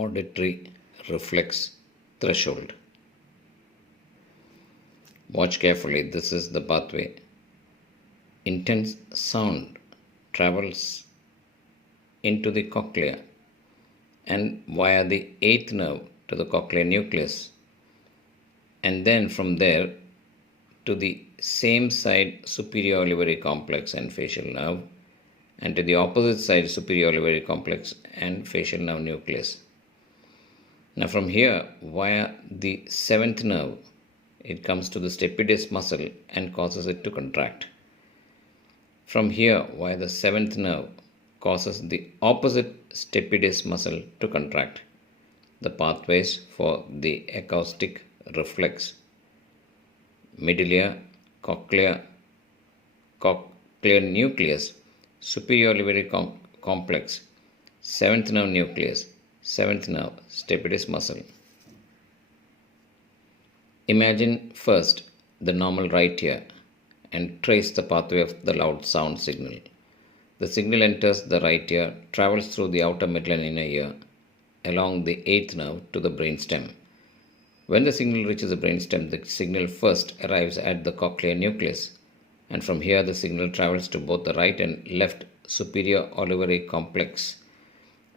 auditory reflex threshold. Watch carefully, this is the pathway. Intense sound travels into the cochlea and via the eighth nerve to the cochlear nucleus, and then from there to the same side superior olivary complex and facial nerve, and to the opposite side superior olivary complex and facial nerve nucleus. Now from here via the seventh nerve it comes to the stapedius muscle and causes it to contract. From here via the seventh nerve causes the opposite stapedius muscle to contract. The pathways for the acoustic reflex: medulla, cochlear nucleus, superior olivary complex, seventh nerve nucleus, seventh nerve, stapedius muscle. Imagine first the normal right ear and trace the pathway of the loud sound signal. The signal enters the right ear, travels through the outer, middle and inner ear along the eighth nerve to the brainstem. When the signal reaches the brainstem, the signal first arrives at the cochlear nucleus, and from here the signal travels to both the right and left superior olivary complex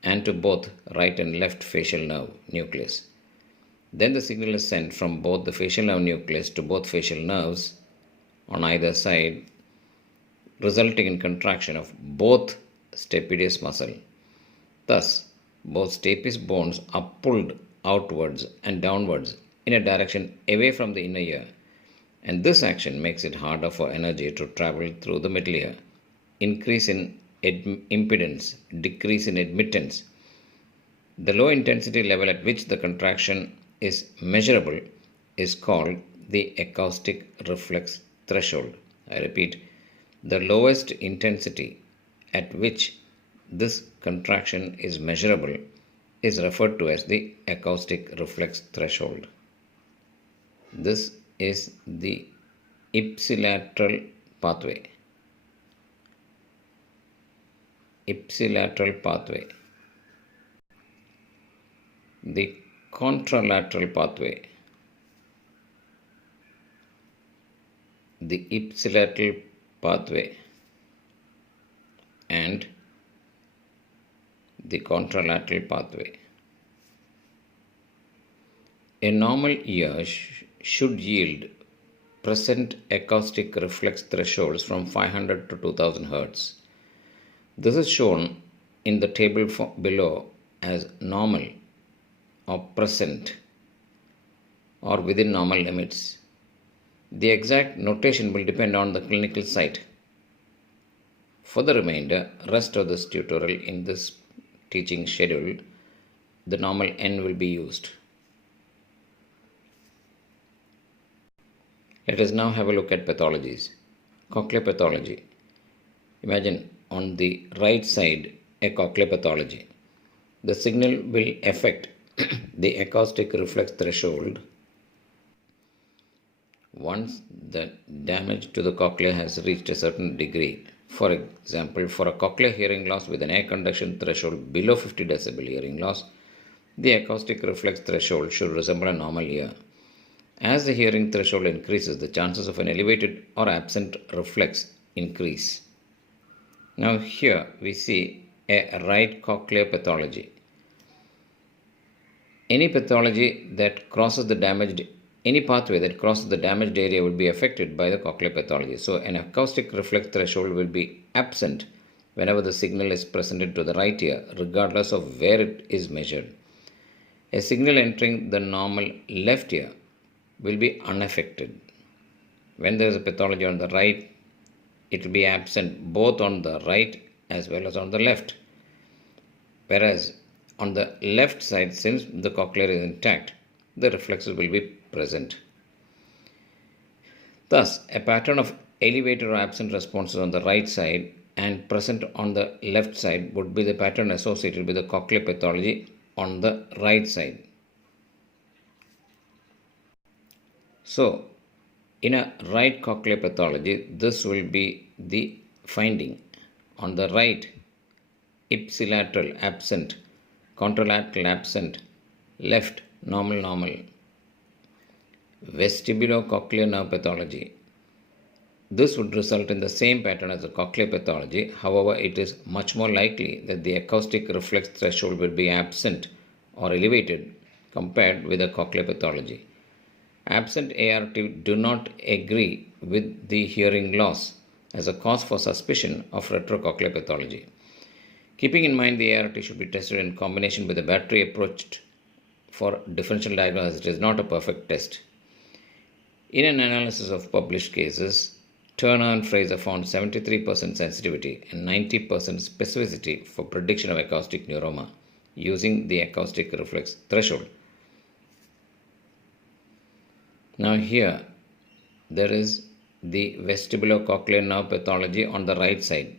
and to both right and left facial nerve nucleus. Then the signal is sent from both the facial nerve nucleus to both facial nerves on either side, resulting in contraction of both stapedius muscle. Thus, both stapes bones are pulled outwards and downwards in a direction away from the inner ear, and this action makes it harder for energy to travel through the middle ear. Increase in impedance, decrease in admittance. The low intensity level at which the contraction is measurable is called the acoustic reflex threshold. I repeat, the lowest intensity at which this contraction is measurable is referred to as the acoustic reflex threshold. This is the ipsilateral pathway. Ipsilateral pathway. The contralateral pathway. The ipsilateral pathway and the contralateral pathway. A normal ear should yield present acoustic reflex thresholds from 500 to 2000 Hz. This is shown in the table below as normal or present or within normal limits. The exact notation will depend on the clinical site. For the rest of this tutorial in this teaching schedule, the normal N will be used. Let us now have a look at pathologies. Cochlear pathology. Imagine on the right side a cochlear pathology. The signal will affect the acoustic reflex threshold once the damage to the cochlea has reached a certain degree. For example, for a cochlear hearing loss with an air conduction threshold below 50 decibel hearing loss, the acoustic reflex threshold should resemble a normal ear. As the hearing threshold increases, the chances of an elevated or absent reflex increase. Now here we see a right cochlear pathology. Any pathology that crosses the damaged Any pathway that crosses the damaged area will be affected by the cochlear pathology. So an acoustic reflex threshold will be absent whenever the signal is presented to the right ear, regardless of where it is measured. A signal entering the normal left ear will be unaffected. When there is a pathology on the right, it will be absent both on the right as well as on the left. Whereas on the left side, since the cochlear is intact, the reflexes will be present. Thus, a pattern of elevated or absent responses on the right side and present on the left side would be the pattern associated with the cochlear pathology on the right side. So, in a right cochlear pathology, this will be the finding. On the right, ipsilateral absent contralateral absent, left, normal, normal. Vestibulocochlear nerve pathology. This would result in the same pattern as the cochlear pathology. However, it is much more likely that the acoustic reflex threshold will be absent or elevated compared with the cochlear pathology. Absent ART do not agree with the hearing loss as a cause for suspicion of retrocochlear pathology. Keeping in mind the ART should be tested in combination with a battery approach for differential diagnosis, it is not a perfect test. In an analysis of published cases, Turner and Fraser found 73% sensitivity and 90% specificity for prediction of acoustic neuroma using the acoustic reflex threshold. Now here there is the vestibulocochlear nerve pathology on the right side.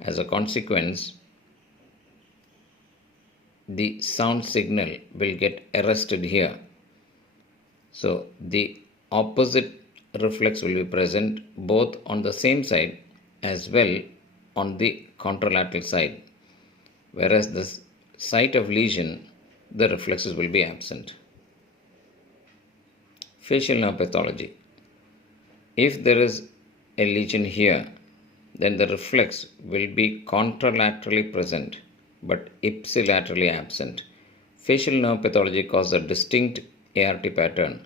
As a consequence, the sound signal will get arrested here. So the opposite reflex will be present both on the same side as well on the contralateral side, whereas the site of lesion, the reflexes will be absent. Facial nerve pathology. If there is a lesion here, then the reflex will be contralaterally present but ipsilaterally absent. Facial nerve pathology causes a distinct ART pattern.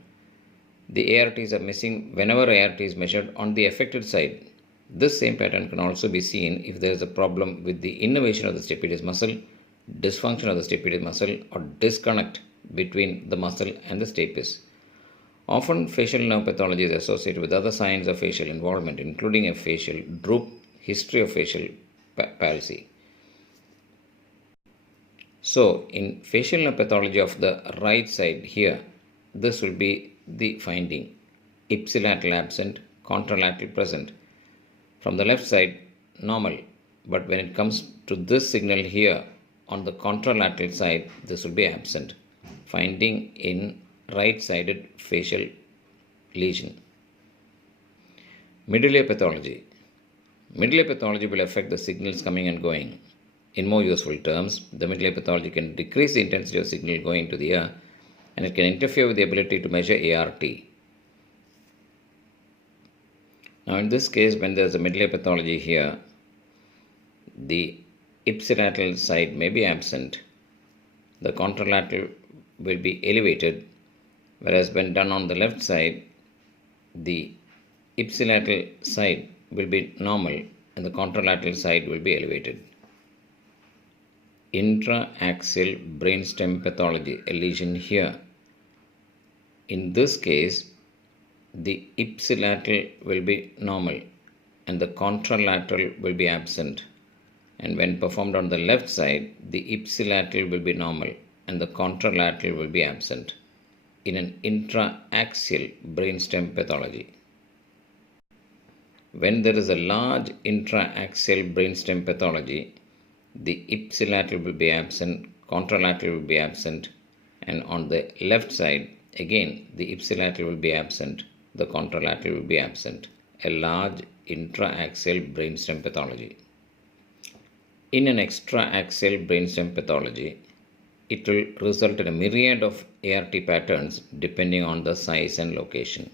The ARTs are missing whenever ART is measured on the affected side. This same pattern can also be seen if there is a problem with the innervation of the stapedius muscle, dysfunction of the stapedius muscle, or disconnect between the muscle and the stapes. Often, facial nerve pathology is associated with other signs of facial involvement, including a facial droop, history of facial palsy. So, in facial nerve pathology of the right side here, this will be the finding: ipsilateral absent, contralateral present. From the left side, normal, but when it comes to this signal here on the contralateral side, this will be absent. Finding in right-sided facial lesion. Middle ear pathology. Middle ear pathology will affect the signals coming and going. In more useful terms, the middle ear pathology can decrease the intensity of signal going to the ear, and it can interfere with the ability to measure ART. Now in this case, when there is a middle ear pathology here, the ipsilateral side may be absent, the contralateral will be elevated, whereas when done on the left side, the ipsilateral side will be normal and the contralateral side will be elevated. Intraaxial brainstem pathology, a lesion here. In this case, the ipsilateral will be normal and the contralateral will be absent. And when performed on the left side, the ipsilateral will be normal and the contralateral will be absent in an intraaxial brainstem pathology. When there is a large intraaxial brainstem pathology, the ipsilateral will be absent, contralateral will be absent, and on the left side, again, the ipsilateral will be absent, the contralateral will be absent. A large intraaxial brainstem pathology. In an extraaxial brainstem pathology, it will result in a myriad of ART patterns depending on the size and location.